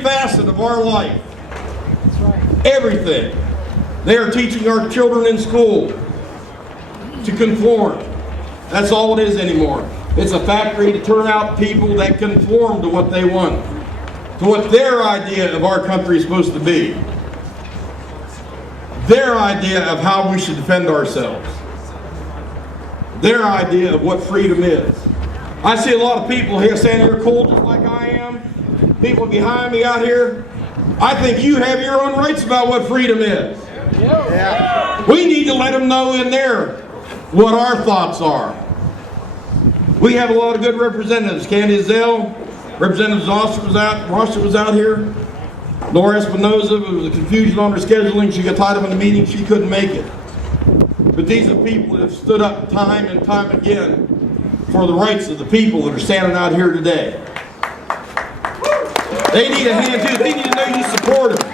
every facet of our life. Everything. They are teaching our children in school to conform. That's all it is anymore. It's a factory to turn out people that conform to what they want, to what their idea of our country is supposed to be. Their idea of how we should defend ourselves. Their idea of what freedom is. I see a lot of people here standing here cold just like I am. People behind me out here. I think you have your own rights about what freedom is. Yeah. We need to let them know in there what our thoughts are. We have a lot of good representatives. Candy Zell, Representative Roster was out here. Laura Espinoza, there was a confusion on her scheduling. She got tied up in the meeting. She couldn't make it. But these are people that have stood up time and time again for the rights of the people that are standing out here today. They need a hand too. They need to know you support them.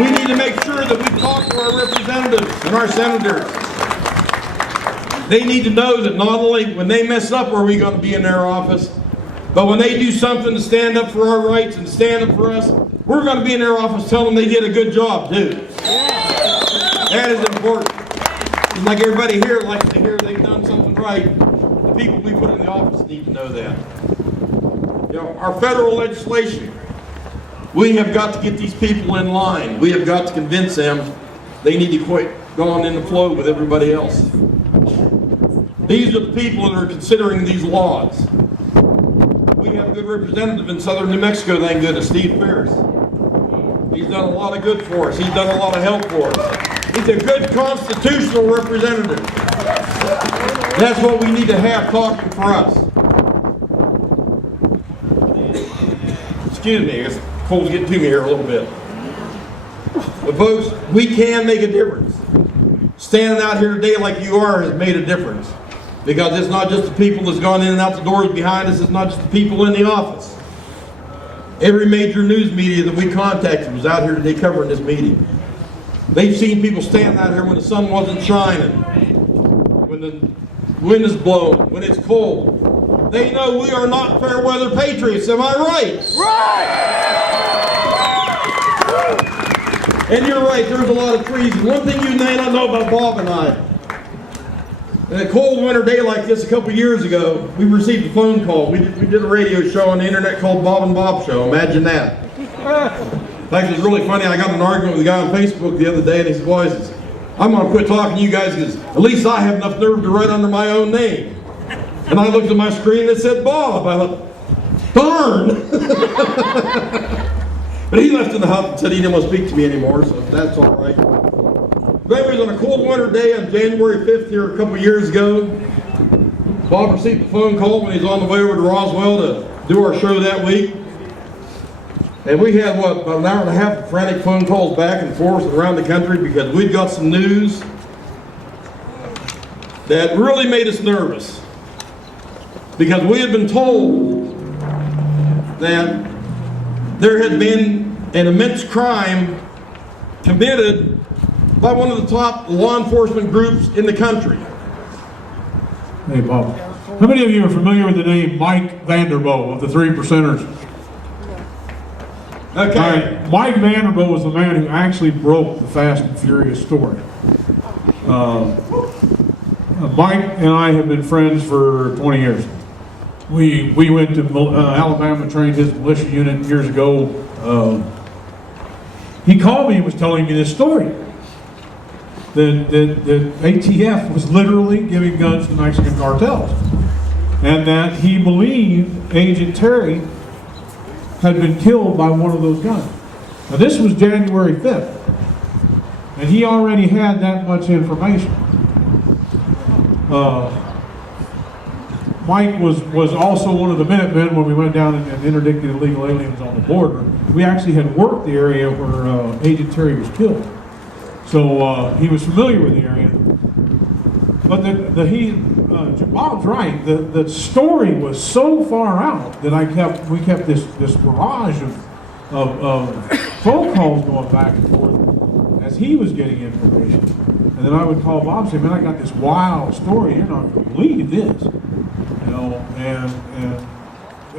We need to make sure that we talk to our representatives and our senators. They need to know that not only when they mess up are we going to be in their office, but when they do something to stand up for our rights and stand up for us, we're going to be in their office telling them they did a good job too. That is important. Just like everybody here likes to hear they've done something right, the people we put in the office need to know that. You know, our federal legislation, we have got to get these people in line. We have got to convince them they need to quit going in the flow with everybody else. These are the people that are considering these laws. We have a good representative in southern New Mexico, thank goodness, Steve Ferris. He's done a lot of good for us. He's done a lot of help for us. He's a good constitutional representative. That's what we need to have talking for us. Excuse me, it's cold's getting to me here a little bit. But folks, we can make a difference. Standing out here today like you are has made a difference. Because it's not just the people that's gone in and out the doors behind us, it's not just the people in the office. Every major news media that we contacted was out here today covering this meeting. They've seen people stand out here when the sun wasn't shining, when the wind is blowing, when it's cold. They know we are not fair weather patriots, am I right? Right! And you're right, there's a lot of trees. One thing you may not know about Bob and I, in a cold winter day like this a couple years ago, we received a phone call. We did a radio show on the internet called Bob and Bob Show. Imagine that. In fact, it was really funny. I got in an argument with a guy on Facebook the other day, and he said, boys, I'm going to quit talking to you guys because at least I have enough nerve to write under my own name. And I looked at my screen and it said Bob. I thought, darn. But he left in the hut and said he didn't want to speak to me anymore, so that's all right. But anyways, on a cold winter day on January 5th here a couple years ago, Bob received a phone call when he was on the way over to Roswell to do our show that week. And we had, about an hour and a half of frantic phone calls back and forth around the country because we'd got some news that really made us nervous. Because we had been told that there had been an immense crime committed by one of the top law enforcement groups in the country. Hey, Bob. How many of you are familiar with the name Mike Vanderbilt of the Three Percenters? Okay. All right. Mike Vanderbilt was the man who actually broke the Fast and Furious story. Mike and I have been friends for 20 years. We went to Alabama, trained his militia unit years ago. He called me and was telling me this story. That ATF was literally giving guns to Mexican cartels. And that he believed Agent Terry had been killed by one of those guns. Now this was January 5th. And he already had that much information. Mike was also one of the Minutemen when we went down and interdicted illegal aliens on the border. We actually had worked the area where Agent Terry was killed. So he was familiar with the area. But Bob's right. The story was so far out that we kept this barrage of phone calls going back and forth as he was getting information. And then I would call Bob and say, man, I got this wild story. You're not going to believe this. You know, and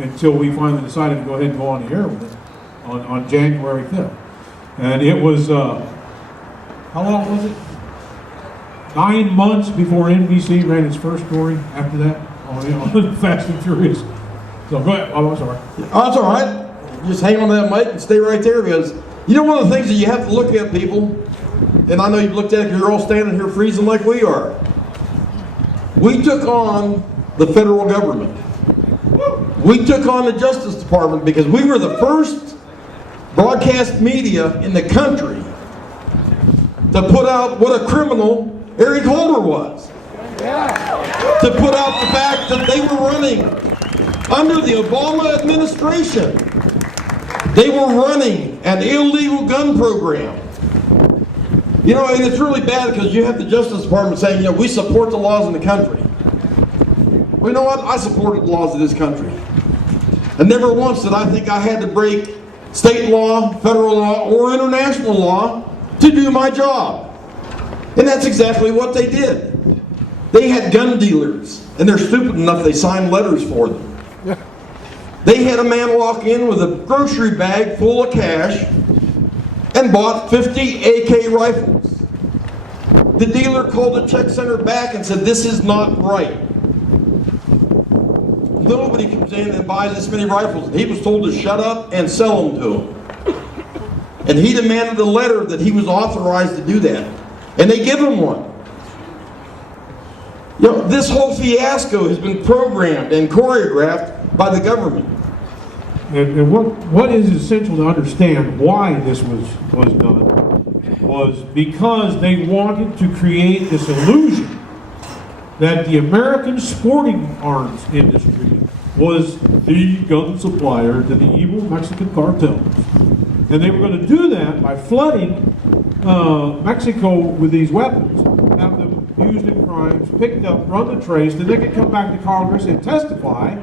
until we finally decided to go ahead and go on the air with it. on January 5th. And it was, how long was it? 9 months before NBC ran its first story after that on Fast and Furious. So go ahead. Oh, I'm sorry. Oh, that's all right. Just hang on to that mic and stay right there, because you know one of the things that you have to look at, people, and I know you've looked at it, you're all standing here freezing like we are. We took on the federal government. We took on the Justice Department because we were the first broadcast media in the country to put out what a criminal Eric Holder was. To put out the fact that they were running under the Obama administration. They were running an illegal gun program. You know, and it's really bad because you have the Justice Department saying, you know, we support the laws in the country. Well, you know what? I supported the laws of this country. And never once did I think I had to break state law, federal law, or international law to do my job. And that's exactly what they did. They had gun dealers, and they're stupid enough they signed letters for them. They had a man walk in with a grocery bag full of cash and bought 50 AK rifles. The dealer called the check center back and said, this is not right. Nobody comes in and buys this many rifles. He was told to shut up and sell them to him. And he demanded a letter that he was authorized to do that. And they give him one. You know, this whole fiasco has been programmed and choreographed by the government. And what is essential to understand why this was done was because they wanted to create this illusion that the American sporting arms industry was the gun supplier to the evil Mexican cartels. And they were going to do that by flooding Mexico with these weapons, have them used in crimes, picked up, run the trace, then they could come back to Congress and testify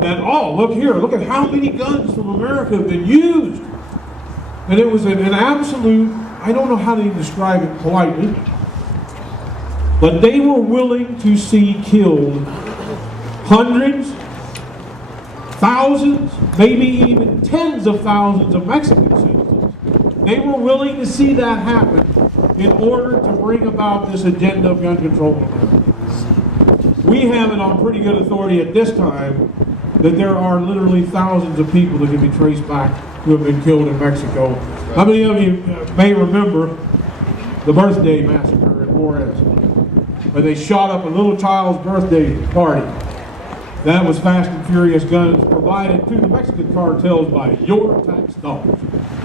that, oh, look here, look at how many guns from America have been used. And it was an absolute, I don't know how to even describe it politely, but they were willing to see killed hundreds, thousands, maybe even tens of thousands of Mexican citizens. They were willing to see that happen in order to bring about this agenda of gun control. We have it on pretty good authority at this time that there are literally thousands of people that can be traced back who have been killed in Mexico. How many of you may remember the birthday massacre in Juarez, where they shot up a little child's birthday party? That was Fast and Furious guns provided to the Mexican cartels by your tax dollars.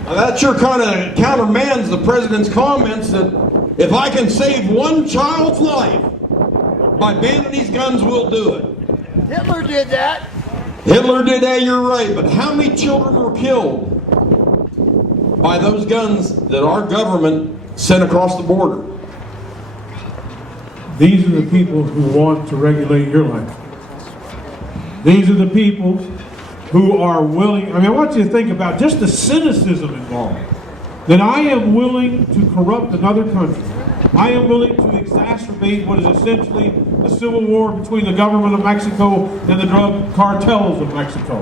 Now that sure kind of countermands the president's comments that if I can save one child's life by banning these guns, we'll do it. Hitler did that. Hitler did that, you're right, but how many children were killed by those guns that our government sent across the border? These are the people who want to regulate your life. These are the people who are willing, I mean, I want you to think about just the cynicism involved. That I am willing to corrupt another country. I am willing to exacerbate what is essentially a civil war between the government of Mexico and the drug cartels of Mexico.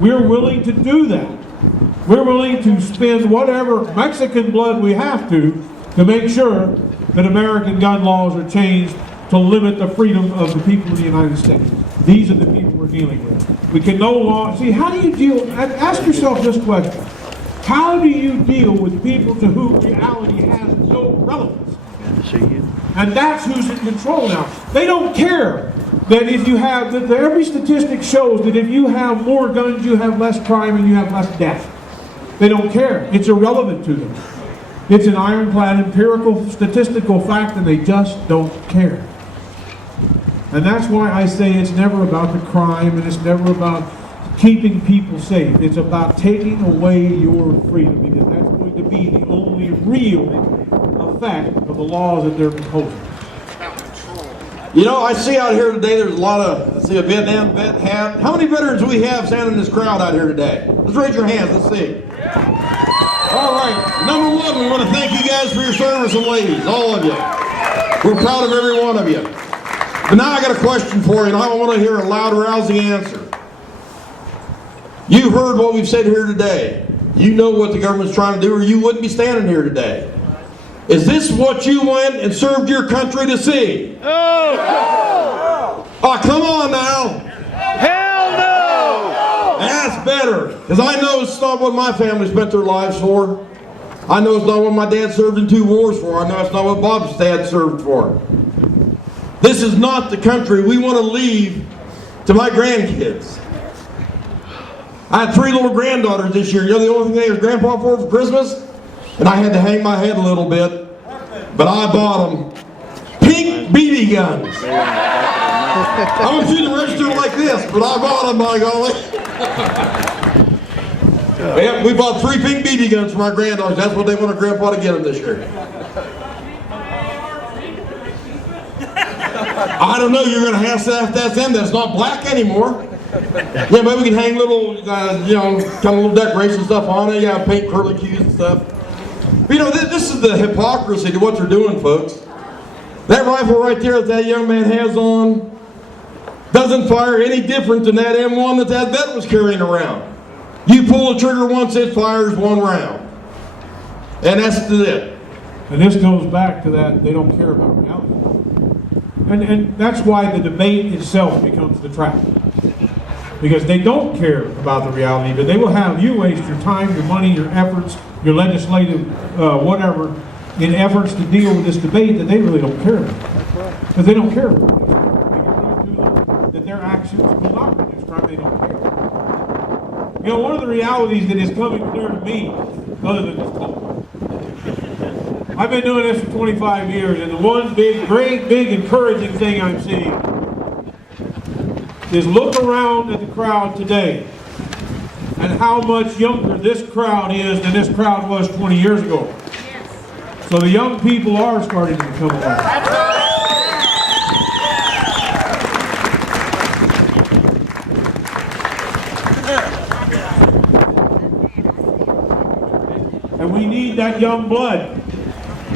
We're willing to do that. We're willing to spend whatever Mexican blood we have to make sure that American gun laws are changed to limit the freedom of the people of the United States. These are the people we're dealing with. We can no longer, see, how do you deal, ask yourself this question. How do you deal with people to whom reality has no relevance? And that's who's in control now. They don't care that if you have, that every statistic shows that if you have more guns, you have less crime and you have less death. They don't care. It's irrelevant to them. It's an ironclad empirical statistical fact and they just don't care. And that's why I say it's never about the crime and it's never about keeping people safe. It's about taking away your freedom because that's going to be the only real effect of the laws that they're proposing. You know, I see out here today there's a lot of, I see a Vietnam vet hat. How many veterans do we have standing in this crowd out here today? Let's raise your hands, let's see. All right, number one, we want to thank you guys for your service, and ladies, all of you. We're proud of every one of you. But now I got a question for you, and I want to hear a loud, rousing answer. You've heard what we've said here today. You know what the government's trying to do, or you wouldn't be standing here today. Is this what you went and served your country to see? Oh, come on now. Hell no! That's better. Because I know it's not what my family spent their lives for. I know it's not what my dad served in 2 wars for. I know it's not what Bob's dad served for. This is not the country we want to leave to my grandkids. I had 3 little granddaughters this year. You know the only thing they was Grandpa for Christmas? And I had to hang my head a little bit. But I bought them pink BB guns. I went through the register like this, but I bought them, by golly. Yeah, we bought 3 pink BB guns for my granddaughters. That's what they wanted Grandpa to get them this year. I don't know, you're going to have to that's them. That's not black anymore. Yeah, maybe we can hang little, you know, kind of little decoration stuff on it. Yeah, paint curlicues and stuff. But, you know, this is the hypocrisy to what they're doing, folks. That rifle right there that young man has on doesn't fire any different than that M1 that vet was carrying around. You pull the trigger once, it fires 1 round. And that's it. And this goes back to that they don't care about reality. And that's why the debate itself becomes the trap. Because they don't care about the reality, but they will have you waste your time, your money, your efforts, your legislative whatever, in efforts to deal with this debate that they really don't care about. Because they don't care about it. They can prove to them that their actions will not reduce crime, they don't care. You know, one of the realities that is coming clear to me, other than this poll, I've been doing this for 25 years, and the one great big encouraging thing I'm seeing is look around at the crowd today and how much younger this crowd is than this crowd was 20 years ago. So the young people are starting to come alive. And we need that young blood.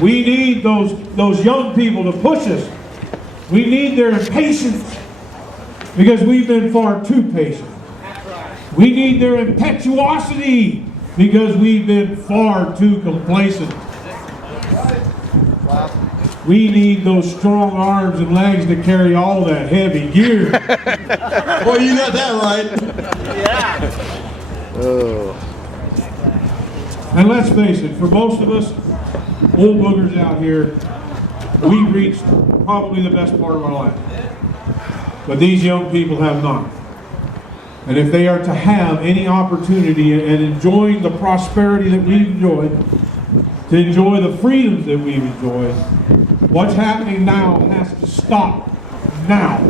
We need those young people to push us. We need their impatience because we've been far too patient. We need their impetuosity because we've been far too complacent. We need those strong arms and legs to carry all that heavy gear. Well, you got that right. Yeah. Oh. And let's face it, for most of us, old boogers out here, we've reached probably the best part of our life. But these young people have not. And if they are to have any opportunity and enjoying the prosperity that we've enjoyed, to enjoy the freedoms that we've enjoyed, what's happening now has to stop now.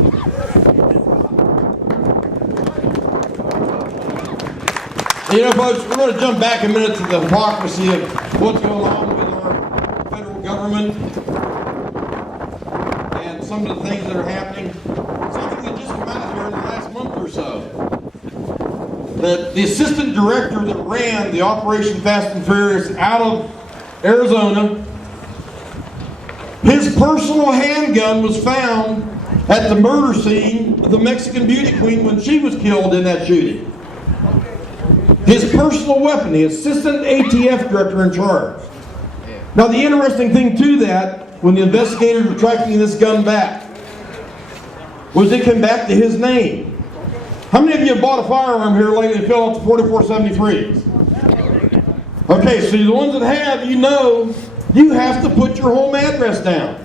You know, folks, we're going to jump back a minute to the hypocrisy of what's going on with our federal government and some of the things that are happening. Something that just came out here in the last month or so. The assistant director that ran the Operation Fast and Furious out of Arizona, his personal handgun was found at the murder scene of the Mexican beauty queen when she was killed in that shooting. His personal weapon, the assistant ATF director in charge. Now the interesting thing to that, when the investigators were tracking this gun back, was it came back to his name. How many of you have bought a firearm here lately and filled out the 4473s? Okay, so the ones that have, you know, you have to put your home address down.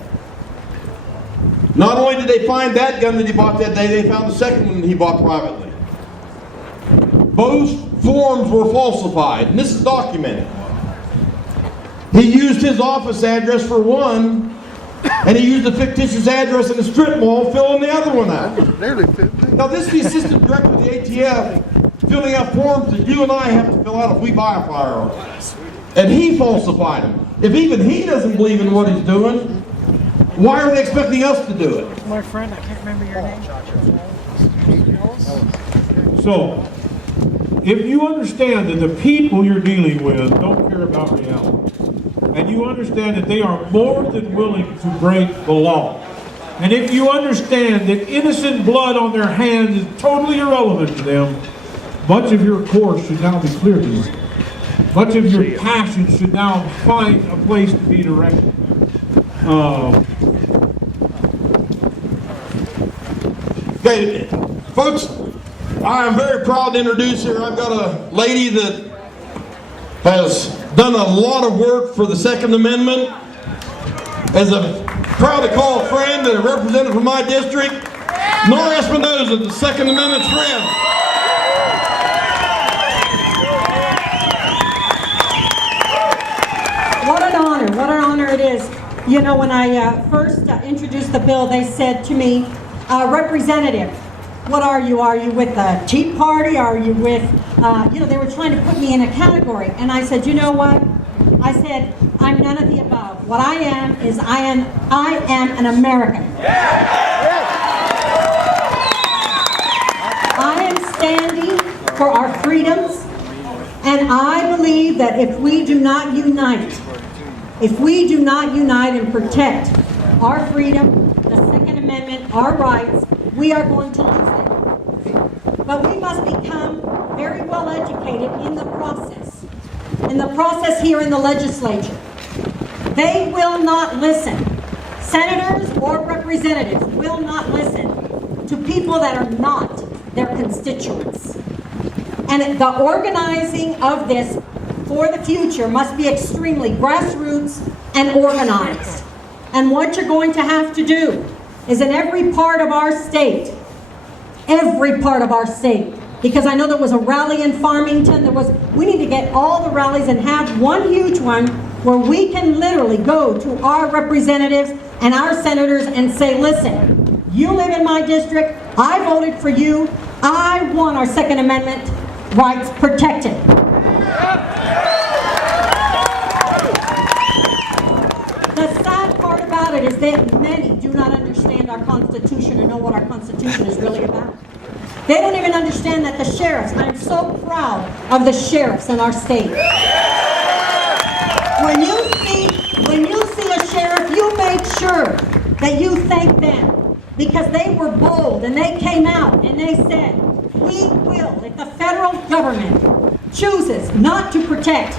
Not only did they find that gun that he bought that day, they found the second one that he bought privately. Both forms were falsified, and this is documented. He used his office address for one, and he used a fictitious address in a strip mall filling the other one out. Nearly 50. Now this is the assistant director of the ATF filling out forms that you and I have to fill out if we buy a firearm. And he falsified them. If even he doesn't believe in what he's doing, why are they expecting us to do it? My friend, I can't remember your name. So, if you understand that the people you're dealing with don't care about reality, and you understand that they are more than willing to break the law, and if you understand that innocent blood on their hands is totally irrelevant to them, much of your course should now be clear to you. Much of your passion should now find a place to be directed. Okay, folks, I am very proud to introduce here. I've got a lady that has done a lot of work for the Second Amendment. As a proud to call a friend and a representative from my district, Nora Espinoza, the Second Amendment friend. What an honor it is. You know, when I first introduced the bill, they said to me, Representative, what are you? Are you with the Tea Party? Are you with, they were trying to put me in a category. And I said, you know what? I said, I'm none of the above. What I am is I am an American. I am standing for our freedoms, and I believe that if we do not unite and protect our freedom, the Second Amendment, our rights, we are going to lose it. But we must become very well educated in the process here in the legislature. They will not listen. Senators or representatives will not listen to people that are not their constituents. And the organizing of this for the future must be extremely grassroots and organized. And what you're going to have to do is in every part of our state, because I know there was a rally in Farmington, we need to get all the rallies and have one huge one where we can literally go to our representatives and our senators and say, listen, you live in my district, I voted for you, I want our Second Amendment rights protected. The sad part about it is that many do not understand our Constitution or know what our Constitution is really about. They don't even understand that the sheriffs, I'm so proud of the sheriffs in our state. When you see a sheriff, you make sure that you thank them because they were bold and they came out and they said, we will, if the federal government chooses not to protect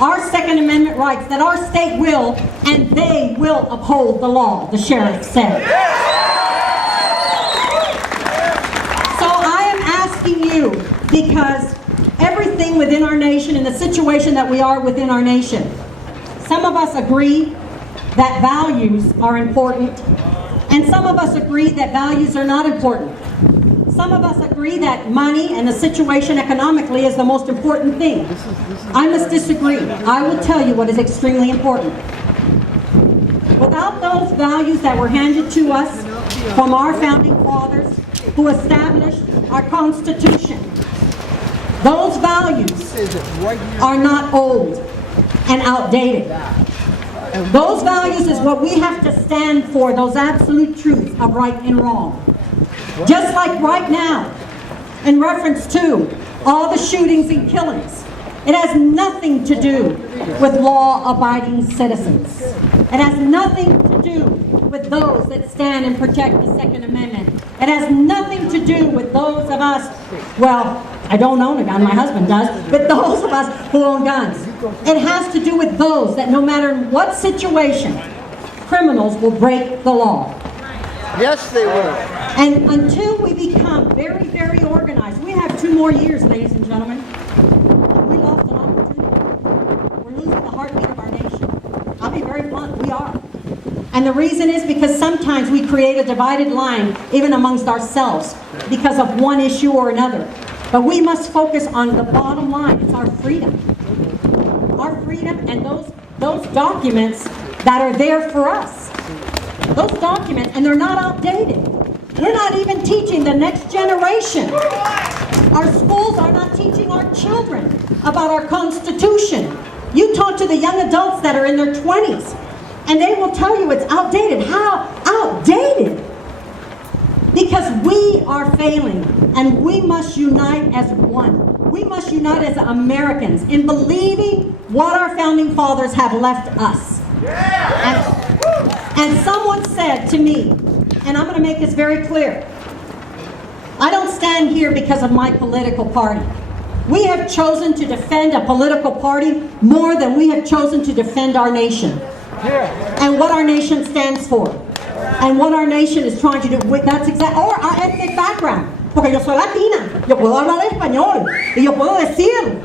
our Second Amendment rights, that our state will, and they will uphold the law, the sheriff said. So I am asking you, because everything within our nation and the situation that we are within our nation, some of us agree that values are important, and some of us agree that values are not important. Some of us agree that money and the situation economically is the most important thing. I must disagree. I will tell you what is extremely important. Without those values that were handed to us from our founding fathers who established our Constitution, those values are not old and outdated. Those values is what we have to stand for, those absolute truths of right and wrong. Just like right now, in reference to all the shootings and killings, it has nothing to do with law-abiding citizens. It has nothing to do with those that stand and protect the Second Amendment. It has nothing to do with those of us, well, I don't own a gun, my husband does, but those of us who own guns. It has to do with those that no matter what situation, criminals will break the law. Yes, they will. And until we become very, very organized, we have 2 more years, ladies and gentlemen. We lost an opportunity. We're losing the heartbeat of our nation. I'll be very blunt, we are. And the reason is because sometimes we create a divided line, even amongst ourselves, because of one issue or another. But we must focus on the bottom line. It's our freedom. Our freedom and those documents that are there for us. Those documents, and they're not outdated. We're not even teaching the next generation. Our schools are not teaching our children about our Constitution. You talk to the young adults that are in their 20s, and they will tell you it's outdated. How outdated? Because we are failing, and we must unite as one. We must unite as Americans in believing what our founding fathers have left us. And someone said to me, and I'm going to make this very clear, I don't stand here because of my political party. We have chosen to defend a political party more than we have chosen to defend our nation. And what our nation stands for. And what our nation is trying to do. That's exactly, or our ethnic background. Porque yo soy latina, yo puedo hablar español, y yo puedo decir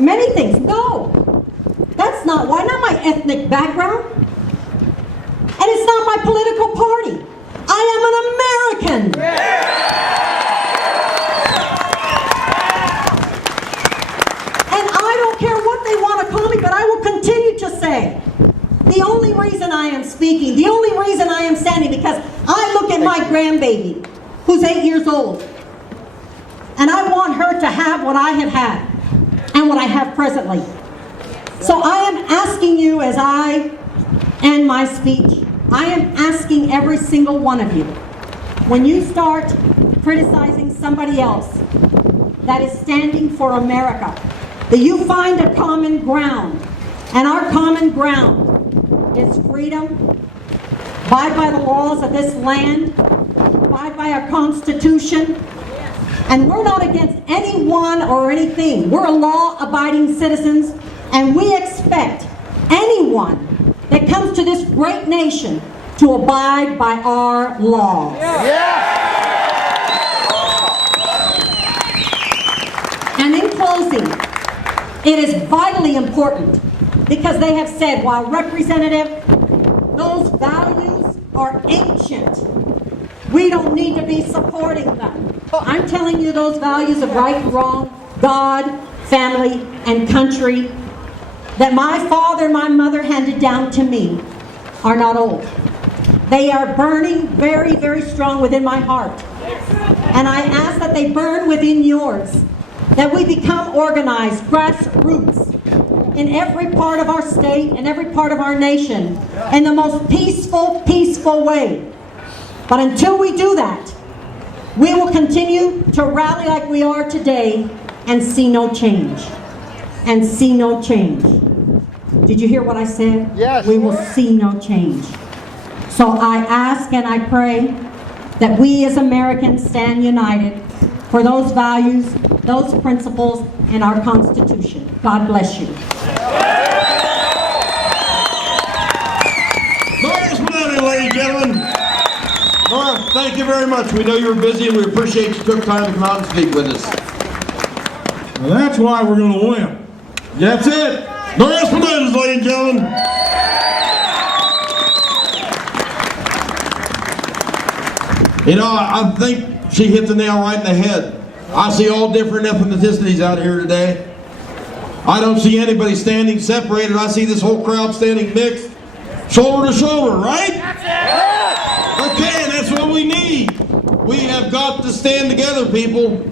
many things. No, that's not why. Not my ethnic background. And it's not my political party. I am an American. And I don't care what they want to call me, but I will continue to say, the only reason I am speaking, the only reason I am standing, because I look at my grandbaby, who's 8 years old, and I want her to have what I have had, and what I have presently. So I am asking you, as I end my speech, I am asking every single one of you, when you start criticizing somebody else that is standing for America, that you find a common ground. And our common ground is freedom, abide by the laws of this land, abide by our Constitution. And we're not against anyone or anything. We're law-abiding citizens, and we expect anyone that comes to this great nation to abide by our laws. And in closing, it is vitally important, because they have said, while Representative, those values are ancient. We don't need to be supporting them. I'm telling you, those values of right and wrong, God, family, and country that my father and my mother handed down to me are not old. They are burning very, very strong within my heart. And I ask that they burn within yours, that we become organized, grassroots, in every part of our state and every part of our nation in the most peaceful way. But until we do that, we will continue to rally like we are today and see no change. And see no change. Did you hear what I said? Yes. We will see no change. So I ask and I pray that we as Americans stand united for those values, those principles, and our Constitution. God bless you. Nora Espinel, ladies and gentlemen. Nora, thank you very much. We know you're busy, and we appreciate you took time to come out and speak with us. Well, that's why we're going to win. That's it. Nora Espinel, ladies and gentlemen. You know, I think she hit the nail right in the head. I see all different ethnicities out here today. I don't see anybody standing separated. I see this whole crowd standing mixed, shoulder to shoulder, right? Okay, and that's what we need. We have got to stand together, people.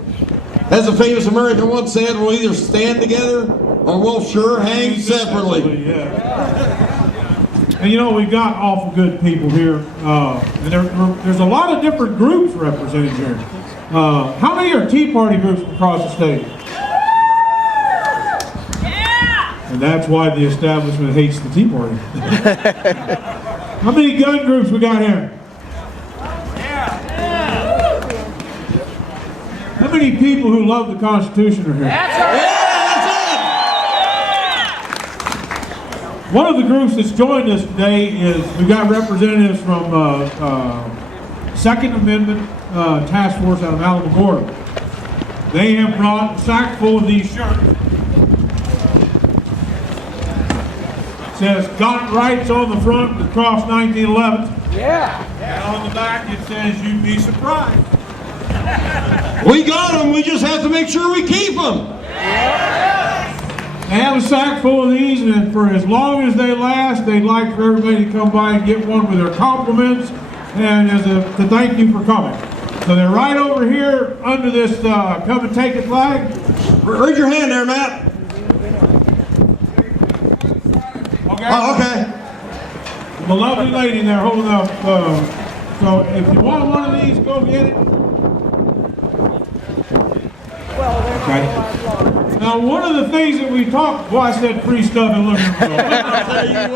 As a famous American once said, we'll either stand together or we'll sure hang separately. Yeah. And you know, we've got awful good people here. And there's a lot of different groups represented here. How many are Tea Party groups across the state? Yeah! And that's why the establishment hates the Tea Party. How many gun groups we got here? How many people who love the Constitution are here? One of the groups that's joined us today is, we've got representatives from Second Amendment Task Force out of Alamogordo. They have brought a sack full of these shirts. It says, "Got rights" on the front, across 1911. Yeah. And on the back it says, "You'd be surprised." We got them, we just have to make sure we keep them. They have a sack full of these, and for as long as they last, they'd like for everybody to come by and get one with their compliments and as to thank you for coming. So they're right over here under this come and take it flag. Raise your hand there, Matt. Okay. Oh, okay. The lovely lady there holding up. So if you want one of these, go get it. Okay. Now, one of the things that we talked, well, I said free stuff and look at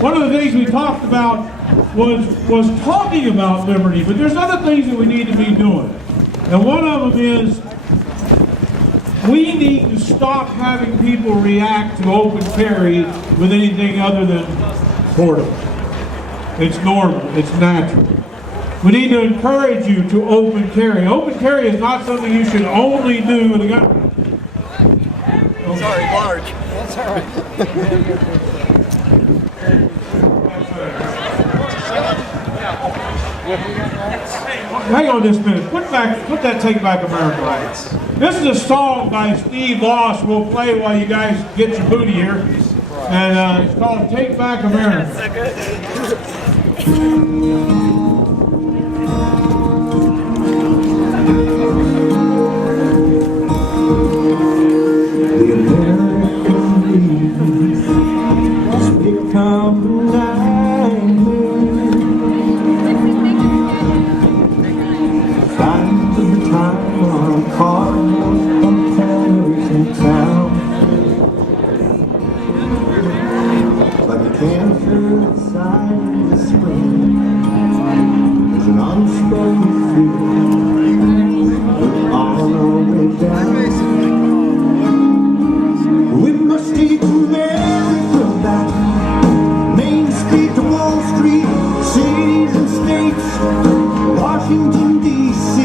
One of the things we talked about was talking about liberty, but there's other things that we need to be doing. And one of them is We need to stop having people react to open carry with anything other than boredom. It's normal, it's natural. We need to encourage you to open carry. Open carry is not something you should only do with a gun. Sorry, large. Hang on just a minute. Put that Take Back America rights. This is a song by Steve Loss. We'll play while you guys get your booty here. And it's called Take Back America. The American dream has become a nightmare. Find the time on cardboard and tellers in town. Like a cancer inside the spring, there's an unspoken fear. We're on our way down. We must take America back. Main Street to Wall Street, cities and states, Washington D.C.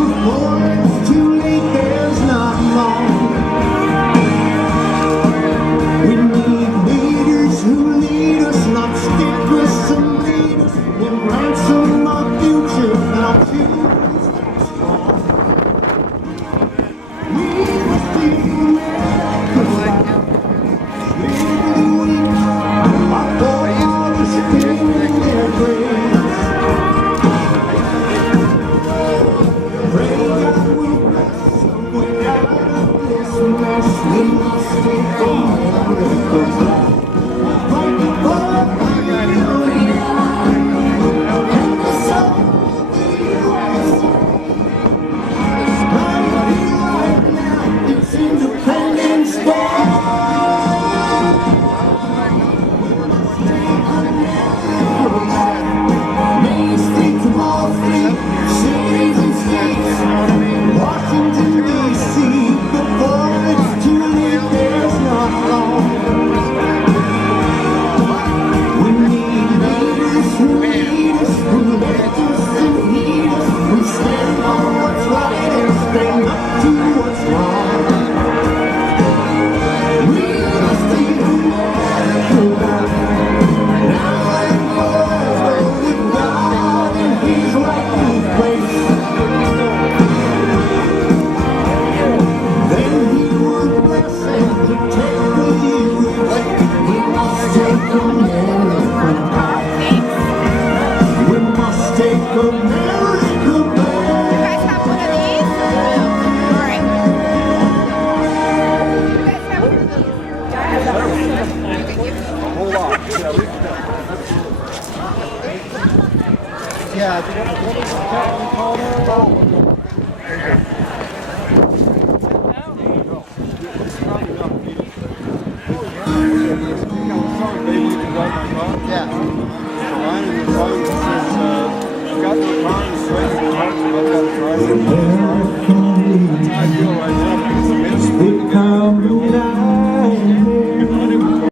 Before it's too late, there's not long. We need leaders who lead us, not stickers and leaders, and ransom our future and our choose strong. We must take America back. It's Independence Day. Main Street to Wall Street, cities and states, Washington D.C. Before it's too late, there's not long. We need leaders who lead us, who lift us and heed us, who stand on what's right and stand up to what's wrong. We must take America back. Now and forever with God in His rightful place. Then He will bless and protect the U.S. We must take America back. We must take America back. You guys have one of these? Alright. You guys have one of these? I have that one. Hold on. Yeah, I think